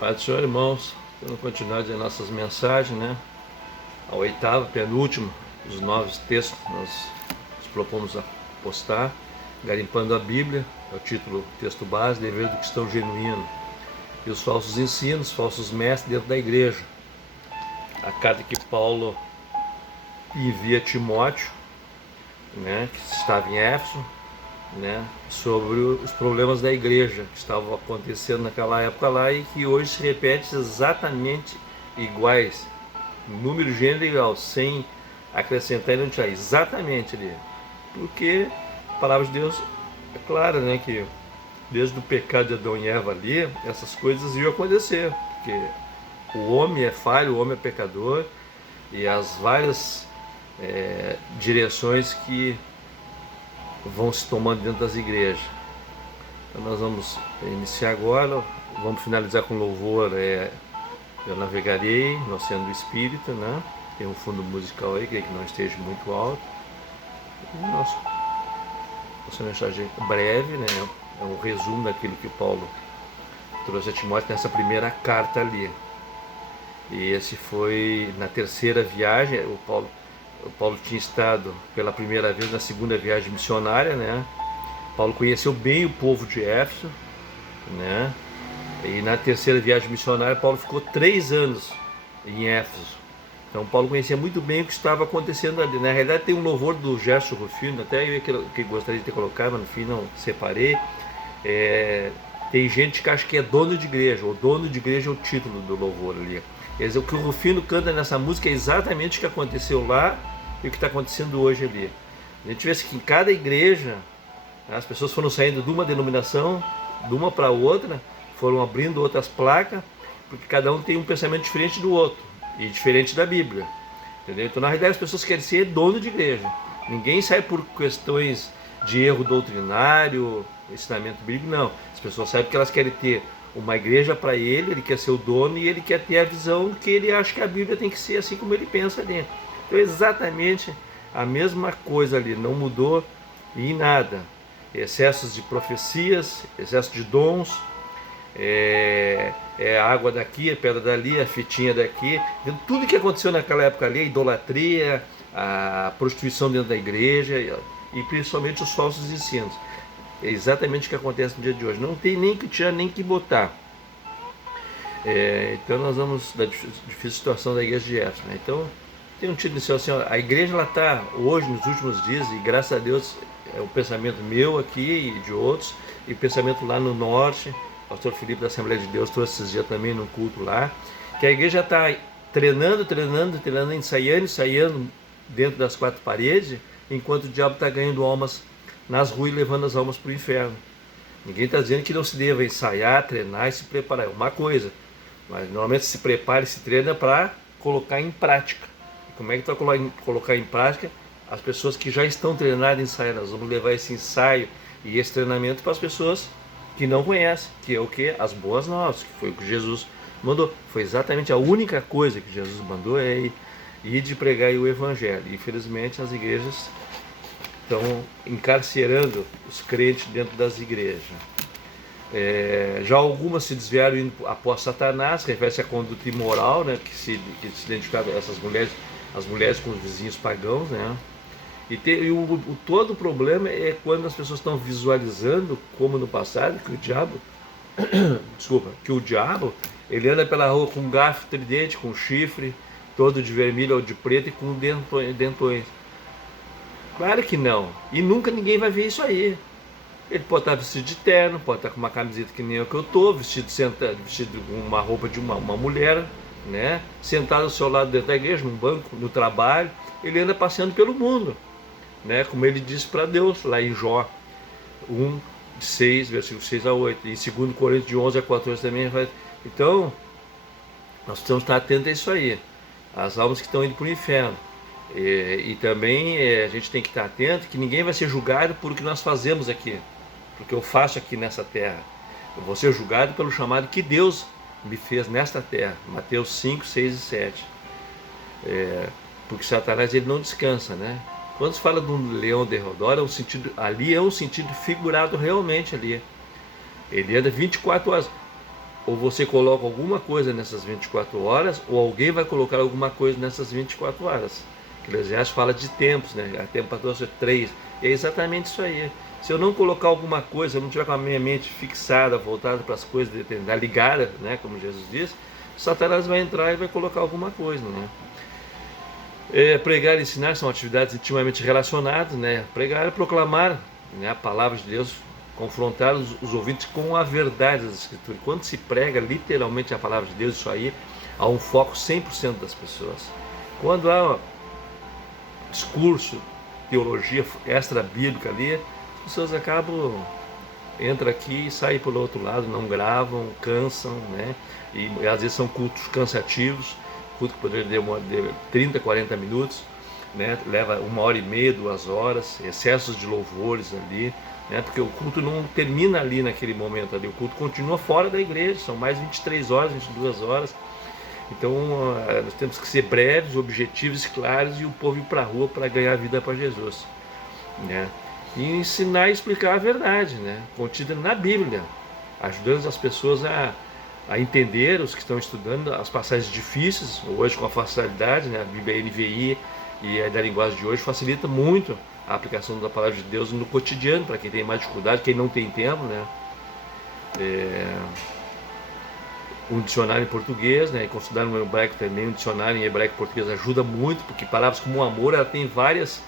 Pai do Senhor, irmãos, dando continuidade às nossas mensagens, né? A oitava, penúltima, dos 9 textos que nós nos propomos a postar. Garimpando a Bíblia, é o título, texto base, dever do cristão genuíno. E os falsos ensinos, falsos mestres dentro da igreja. A carta que Paulo envia a Timóteo, né, que estava em Éfeso, né, sobre os problemas da igreja que estavam acontecendo naquela época lá e que hoje se repete exatamente iguais, número, gênero igual, sem acrescentar e não tirar, exatamente ali, porque a palavra de Deus é clara, né, que desde o pecado de Adão e Eva ali, essas coisas iam acontecer, porque o homem é falho, o homem é pecador, e as várias direções que vão se tomando dentro das igrejas. Então nós vamos iniciar agora, vamos finalizar com louvor, Eu Navegarei no Oceano do Espírito, né? Tem um fundo musical aí, creio que não esteja muito alto. E nossa mensagem breve, né? É um resumo daquilo que Paulo trouxe a Timóteo nessa primeira carta ali. E esse foi na terceira viagem. O Paulo tinha estado pela primeira vez na segunda viagem missionária, né? Paulo conheceu bem o povo de Éfeso, né? E na terceira viagem missionária, Paulo ficou 3 anos em Éfeso. Então Paulo conhecia muito bem o que estava acontecendo ali. Na realidade tem um louvor do Gerson Rufino, até eu que gostaria de ter colocado, mas no fim não separei. Tem gente que acha que é dono de igreja, ou dono de igreja é o título do louvor ali. O que o Rufino canta nessa música é exatamente o que aconteceu lá e o que está acontecendo hoje ali. A gente vê que em cada igreja as pessoas foram saindo de uma denominação, de uma para outra, foram abrindo outras placas, porque cada um tem um pensamento diferente do outro e diferente da Bíblia. Entendeu? Então, na realidade, as pessoas querem ser dono de igreja. Ninguém sai por questões de erro doutrinário, ensinamento bíblico, não. As pessoas saem porque elas querem ter uma igreja para ele quer ser o dono e ele quer ter a visão que ele acha que a Bíblia tem que ser assim como ele pensa dentro. Então é exatamente a mesma coisa ali, não mudou em nada. Excessos de profecias, excesso de dons, água daqui, é pedra dali, a fitinha daqui. Tudo que aconteceu naquela época ali, a idolatria, a prostituição dentro da igreja e principalmente os falsos ensinos. É exatamente o que acontece no dia de hoje. Não tem nem que tirar, nem que botar. Então nós vamos da difícil situação da igreja de Éfeso, né? Então tem um título assim, ó, a igreja ela está hoje, nos últimos dias, e graças a Deus é um pensamento meu aqui e de outros, e pensamento lá no norte, o pastor Felipe da Assembleia de Deus trouxe esses dias também num culto lá, que a igreja está treinando, ensaiando dentro das 4 paredes, enquanto o diabo está ganhando almas nas ruas e levando as almas para o inferno. Ninguém está dizendo que não se deva ensaiar, treinar e se preparar, é uma coisa, mas normalmente se prepara e se treina para colocar em prática. E como é que tu vai colocar em prática? As pessoas que já estão treinadas em ensaio, nós vamos levar esse ensaio e esse treinamento para as pessoas que não conhecem, que é o que? As boas novas, que foi o que Jesus mandou. Foi exatamente a única coisa que Jesus mandou, é ir de pregar o evangelho. E, infelizmente as igrejas estão encarcerando os crentes dentro das igrejas. Já algumas se desviaram indo após Satanás, refere-se à conduta imoral, né, que se identificaram essas mulheres, as mulheres com os vizinhos pagãos, né? Todo o problema é quando as pessoas estão visualizando, como no passado, que o diabo ele anda pela rua com um garfo tridente, com chifre, todo de vermelho ou de preto e com dentões. Claro que não. E nunca ninguém vai ver isso aí. Ele pode estar vestido de terno, pode estar com uma camiseta que nem eu que eu estou, vestido com uma roupa de uma mulher, né? Sentado ao seu lado dentro da igreja, num banco, no trabalho. Ele anda passeando pelo mundo, né? Como ele disse para Deus, lá em Jó 1, 6, versículo 6 a 8. E em 2 Coríntios de 11 a 14 também. Então, nós precisamos estar atentos a isso aí. As almas que estão indo para o inferno. E também a gente tem que estar atento que ninguém vai ser julgado por o que nós fazemos aqui, porque eu faço aqui nessa terra. Eu vou ser julgado pelo chamado que Deus me fez nesta terra. Mateus 5, 6 e 7. Porque Satanás ele não descansa, né? Quando se fala de um leão derrodado, ali é um sentido figurado realmente ali. Ele anda 24 horas. ou você coloca alguma coisa nessas 24 horas, ou alguém vai colocar alguma coisa nessas 24 horas. Eclesiastes fala de tempos, né? A tempo para todos é 3. É exatamente isso aí. Se eu não colocar alguma coisa, eu não tiver com a minha mente fixada, voltada para as coisas de eternidade, ligada, né? Como Jesus diz, Satanás vai entrar e vai colocar alguma coisa, né? Pregar e ensinar são atividades intimamente relacionadas, né? Pregar e proclamar, né, a palavra de Deus, confrontar os ouvintes com a verdade das Escrituras. Quando se prega literalmente a palavra de Deus, isso aí, há um foco 100% das pessoas. Quando há discurso, teologia extra-bíblica ali, as pessoas acabam, entram aqui e saem pelo outro lado, não gravam, cansam, né? E às vezes são cultos cansativos, culto que poderia demorar 30, 40 minutos, né? Leva 1h30, 2 horas, excessos de louvores ali, né? Porque o culto não termina ali naquele momento ali, o culto continua fora da igreja, são mais 23 horas, 22 horas. Então nós temos que ser breves, objetivos, claros, e o povo ir para a rua para ganhar a vida para Jesus, né? E ensinar e explicar a verdade, né? Contida na Bíblia, ajudando as pessoas a entender, os que estão estudando as passagens difíceis, hoje com a facilidade, né? A Bíblia NVI e a da linguagem de hoje facilita muito a aplicação da palavra de Deus no cotidiano, para quem tem mais dificuldade, quem não tem tempo, né? Um dicionário em português, né? E considerar um hebraico também, um dicionário em hebraico e português ajuda muito, porque palavras como amor, ela tem vários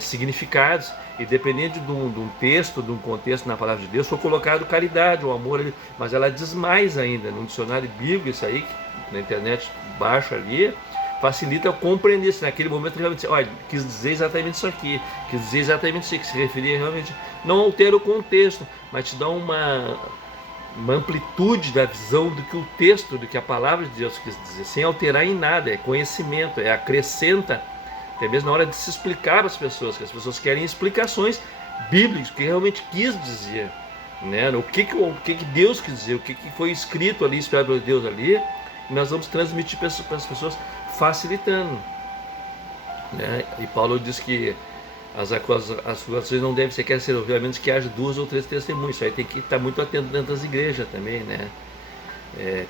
significados, e dependendo de um texto, de um contexto na palavra de Deus, foi colocado caridade, o amor, mas ela diz mais ainda. No dicionário bíblico, isso aí, na internet, baixo ali, facilita compreender se naquele momento realmente, olha, quis dizer exatamente isso aqui, quis dizer exatamente isso aqui, que se referia realmente, não altera o contexto, mas te dá uma amplitude da visão do que o texto, do que a palavra de Deus quis dizer, sem alterar em nada. É conhecimento, acrescenta, até mesmo na hora de se explicar para as pessoas, que as pessoas querem explicações bíblicas, o que realmente quis dizer, né? O que Deus quis dizer, o que foi escrito ali, inspirado por Deus ali, e nós vamos transmitir para as pessoas, facilitando, né? E Paulo diz que as acusações não devem sequer ser ouvidas, a menos que haja 2 ou 3 testemunhos. Isso aí tem que estar muito atento dentro das igrejas também, né?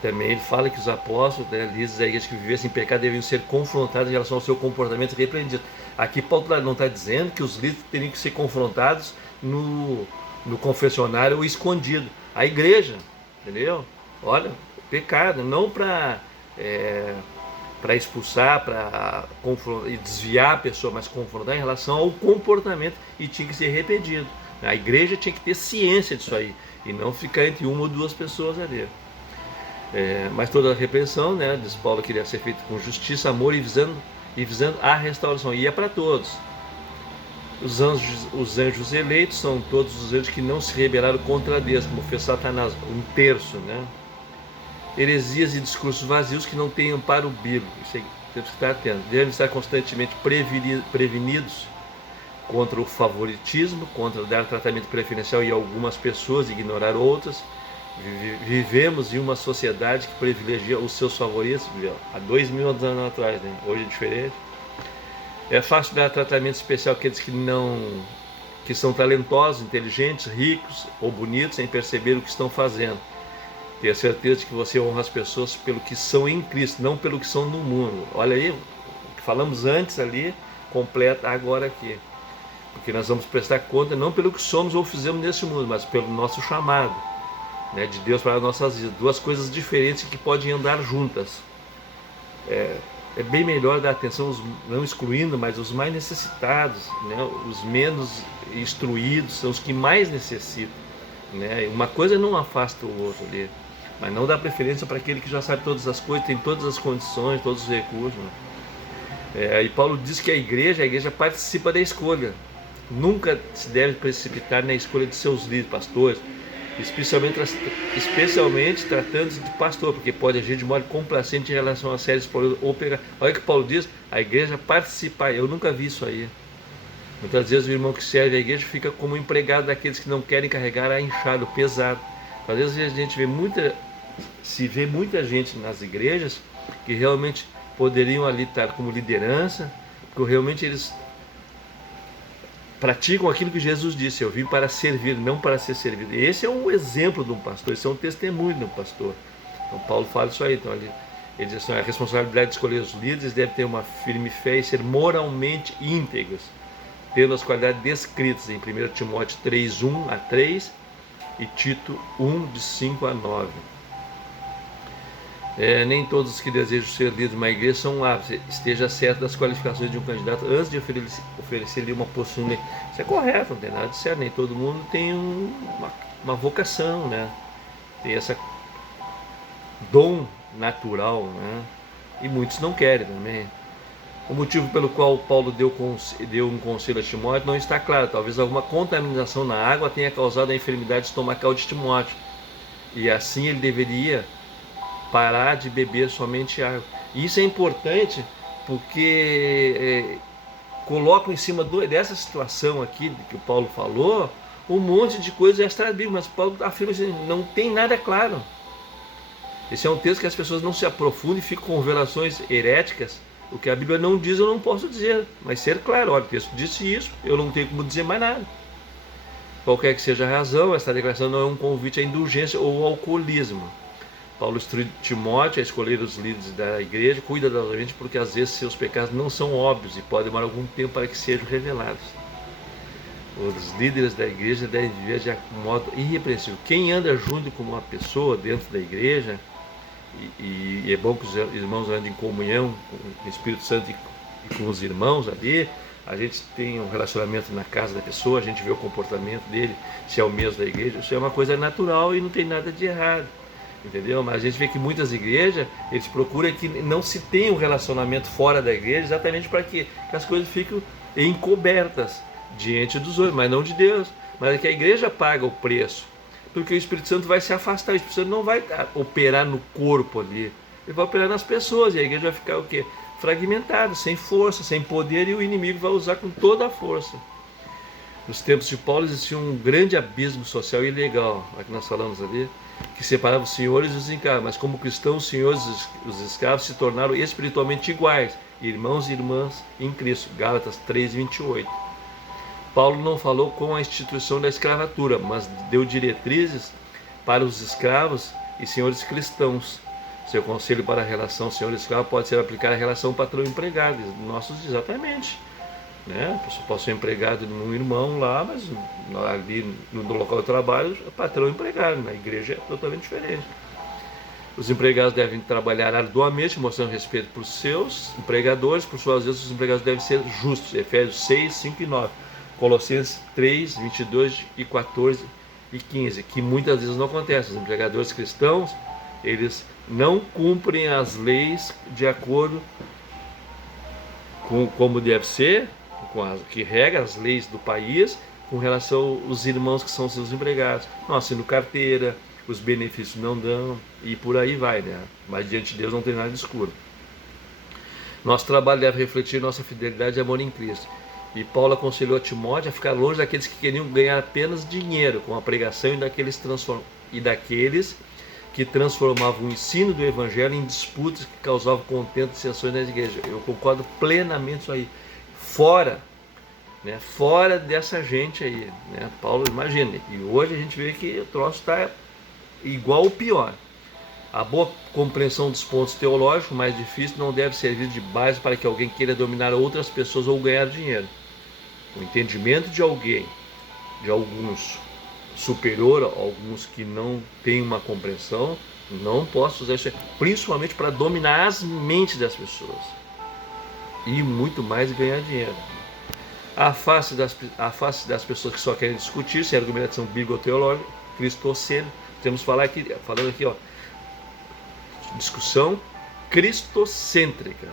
Também ele fala que os apóstolos, né, líderes da igreja que vivessem em pecado deviam ser confrontados em relação ao seu comportamento e repreendidos. Aqui Paulo não está dizendo que os líderes teriam que ser confrontados no confessionário ou escondido. A igreja, entendeu? Olha, pecado, não para expulsar, para confrontar e desviar a pessoa, mas confrontar em relação ao comportamento, e tinha que ser repetido. A igreja tinha que ter ciência disso aí, e não ficar entre 1 ou 2 pessoas ali. Mas toda a repreensão, né, diz Paulo, queria ser feita com justiça, amor e visando a restauração, e é para todos. Os anjos eleitos são todos os anjos que não se rebelaram contra Deus, como fez Satanás, 1/3, né? Heresias e discursos vazios que não têm amparo bíblico, isso aí temos que estar atentos. Devemos estar constantemente prevenidos contra o favoritismo, contra dar tratamento preferencial em algumas pessoas e ignorar outras. Vivemos em uma sociedade que privilegia os seus favoritos, há 2000 anos atrás, né? Hoje é diferente. É fácil dar tratamento especial àqueles que são talentosos, inteligentes, ricos ou bonitos, sem perceber o que estão fazendo. Tenha certeza de que você honra as pessoas pelo que são em Cristo, não pelo que são no mundo. Olha aí, o que falamos antes ali, completa agora aqui. Porque nós vamos prestar conta não pelo que somos ou fizemos nesse mundo, mas pelo nosso chamado, né, de Deus para as nossas vidas. 2 coisas diferentes que podem andar juntas. É bem melhor dar atenção, não excluindo, mas os mais necessitados, né, os menos instruídos, são os que mais necessitam, né? Uma coisa não afasta o outro ali, mas não dá preferência para aquele que já sabe todas as coisas, tem todas as condições, todos os recursos, né? E Paulo diz que a igreja participa da escolha. Nunca se deve precipitar na escolha de seus líderes, pastores, especialmente tratando-se de pastor, porque pode agir de modo complacente em relação a sérios problemas ou pegar. Olha o que Paulo diz, a igreja participa. Eu nunca vi isso aí. Muitas vezes o irmão que serve a igreja fica como empregado daqueles que não querem carregar a enxada, o pesado. Às vezes a gente vê muita gente nas igrejas que realmente poderiam ali estar como liderança, porque realmente eles praticam aquilo que Jesus disse: eu vim para servir, não para ser servido. Esse é um exemplo de um pastor, esse é um testemunho de um pastor. Então Paulo fala isso aí. Então ele diz assim: a responsabilidade de escolher os líderes deve ter uma firme fé e ser moralmente íntegros, tendo as qualidades descritas em 1 Timóteo 3, 1 a 3 e Tito 1, de 5 a 9. Nem todos os que desejam ser líderes de uma igreja são aptos. Esteja certo das qualificações de um candidato antes de oferecer-lhe uma posição. Isso é correto, não tem nada de certo. Nem todo mundo tem uma vocação, né? Tem essa dom natural, né? E muitos não querem também. O motivo pelo qual Paulo deu um conselho a Timóteo não está claro. Talvez alguma contaminação na água tenha causado a enfermidade estomacal de Timóteo, e assim ele deveria parar de beber somente água. E isso é importante porque colocam em cima dessa situação aqui que o Paulo falou um monte de coisa extra-bíblica, mas Paulo afirma assim: não tem nada claro. Esse é um texto que as pessoas não se aprofundam e ficam com revelações heréticas. O que a Bíblia não diz, eu não posso dizer, mas ser claro: olha, o texto disse isso, eu não tenho como dizer mais nada. Qualquer que seja a razão, essa declaração não é um convite à indulgência ou ao alcoolismo. Paulo instrui Timóteo a escolher os líderes da igreja cuidadosamente, porque às vezes seus pecados não são óbvios e podem demorar algum tempo para que sejam revelados. Os líderes da igreja devem viver de modo irrepreensível. Quem anda junto com uma pessoa dentro da igreja, e é bom que os irmãos andem em comunhão com o Espírito Santo e com os irmãos ali, a gente tem um relacionamento na casa da pessoa, a gente vê o comportamento dele, se é o mesmo da igreja. Isso é uma coisa natural e não tem nada de errado. Entendeu? Mas a gente vê que muitas igrejas, eles procuram que não se tenha um relacionamento fora da igreja, exatamente para que as coisas fiquem encobertas diante dos outros, mas não de Deus. Mas é que a igreja paga o preço, porque o Espírito Santo vai se afastar. O Espírito Santo não vai operar no corpo ali, ele vai operar nas pessoas, e a igreja vai ficar o quê? Fragmentada, sem força, sem poder, e o inimigo vai usar com toda a força. Nos tempos de Paulo existia um grande abismo social e legal, é que nós falamos ali, que separava os senhores e os escravos, mas como cristãos, os senhores e os escravos se tornaram espiritualmente iguais, irmãos e irmãs em Cristo. Gálatas 3:28. Paulo não falou com a instituição da escravatura, mas deu diretrizes para os escravos e senhores cristãos. Seu conselho para a relação senhor-escravo pode ser aplicado à relação patrão-empregado. Nossos, exatamente. Né? Eu posso ser empregado de um irmão lá, mas ali no local de trabalho, patrão empregado. Na igreja é totalmente diferente. Os empregados devem trabalhar arduamente, mostrando respeito por seus empregadores. Por suas vezes, os empregados devem ser justos. Efésios 6, 5 e 9. Colossenses 3, 22 e 14 e 15. Que muitas vezes não acontece. Os empregadores cristãos, eles não cumprem as leis de acordo com como deve ser, que regra as leis do país com relação aos irmãos que são seus empregados. Não assinam carteira, os benefícios não dão e por aí vai, né? Mas diante de Deus não tem nada de escuro. Nosso trabalho deve refletir nossa fidelidade e amor em Cristo. E Paulo aconselhou a Timóteo a ficar longe daqueles que queriam ganhar apenas dinheiro com a pregação e daqueles que transformavam o ensino do Evangelho em disputas que causavam contento e dissensões nas igrejas. Eu concordo plenamente com isso aí. Fora dessa gente aí, né? Paulo, imagina, e hoje a gente vê que o troço está igual ou pior. A boa compreensão dos pontos teológicos mais difíceis não deve servir de base para que alguém queira dominar outras pessoas ou ganhar dinheiro. O entendimento de alguns superior a alguns que não têm uma compreensão, não posso usar isso, principalmente para dominar as mentes das pessoas e muito mais ganhar dinheiro. Afaste das pessoas que só querem discutir sem argumentação bíblico-teológica, cristocêntrica. Temos falando aqui, discussão cristocêntrica,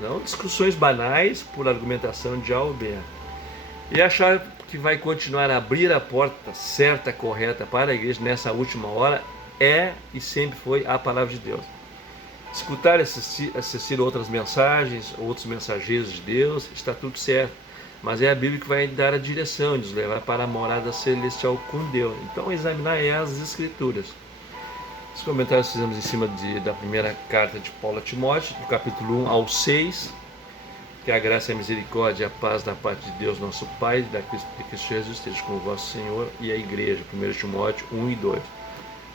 não discussões banais por argumentação de A ou B. E achar que vai continuar a abrir a porta certa, correta para a igreja nessa última hora é e sempre foi a palavra de Deus. Escutar e assistir outras mensagens, outros mensageiros de Deus, está tudo certo. Mas é a Bíblia que vai dar a direção, nos levar para a morada celestial com Deus. Então examinar as Escrituras. Os comentários fizemos em cima da primeira carta de Paulo a Timóteo, do capítulo 1 ao 6. Que a graça, a misericórdia e a paz da parte de Deus, nosso Pai, de Cristo Jesus, esteja com o vosso Senhor e a Igreja. 1 Timóteo 1 e 2.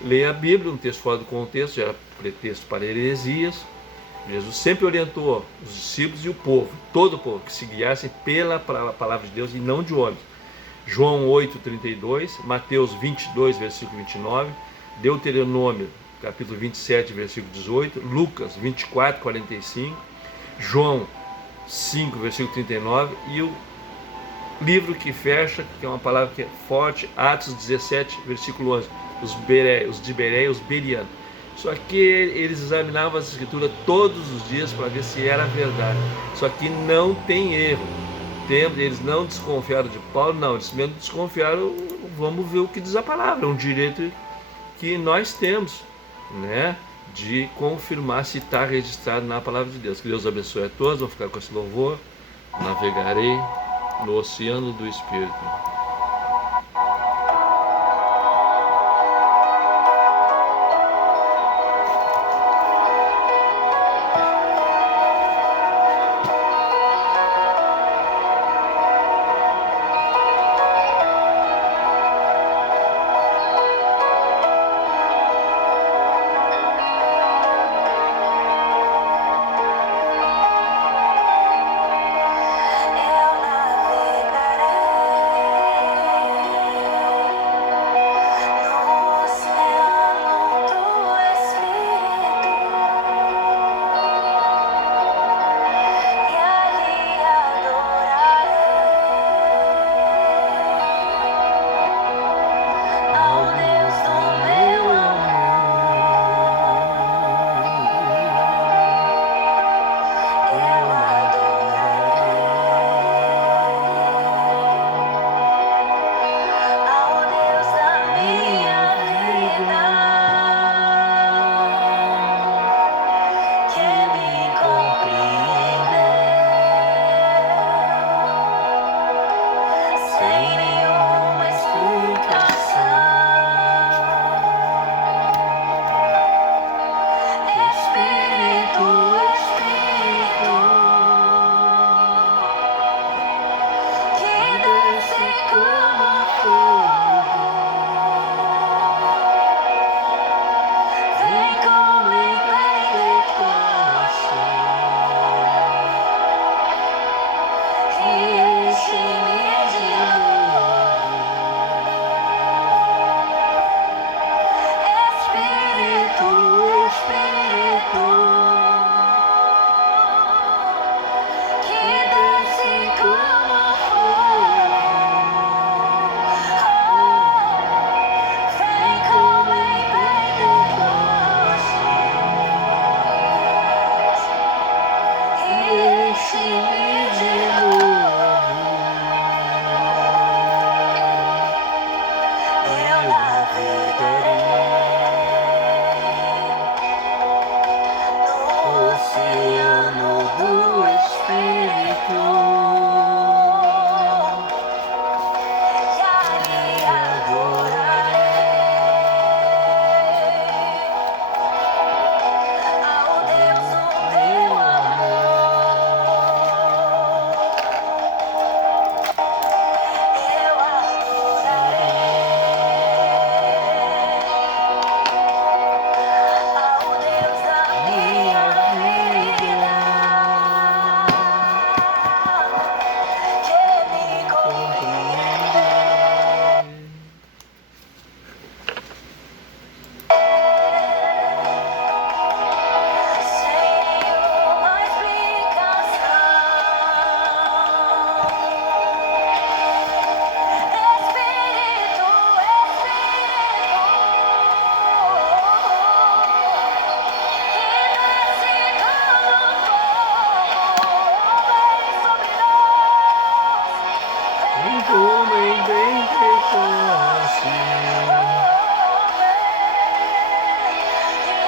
Leia a Bíblia, um texto fora do contexto, era pretexto para heresias. Jesus sempre orientou os discípulos e o povo, todo o povo, que se guiassem pela palavra de Deus e não de homens. João 8:32, Mateus 22, versículo 29, Deuteronômio, capítulo 27, versículo 18, Lucas 24:45, João 5, versículo 39, e o livro que fecha, que é uma palavra que é forte, Atos 17, versículo 11, os de Bereia, os berianos. Só que eles examinavam as escrituras todos os dias para ver se era verdade. Só que não tem erro. Eles não desconfiaram de Paulo, não, eles mesmo desconfiaram, vamos ver o que diz a palavra, é um direito que nós temos, né, de confirmar se está registrado na palavra de Deus. Que Deus abençoe a todos, vamos ficar com esse louvor. Navegarei no oceano do Espírito.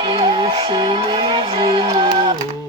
Enche-me de novo.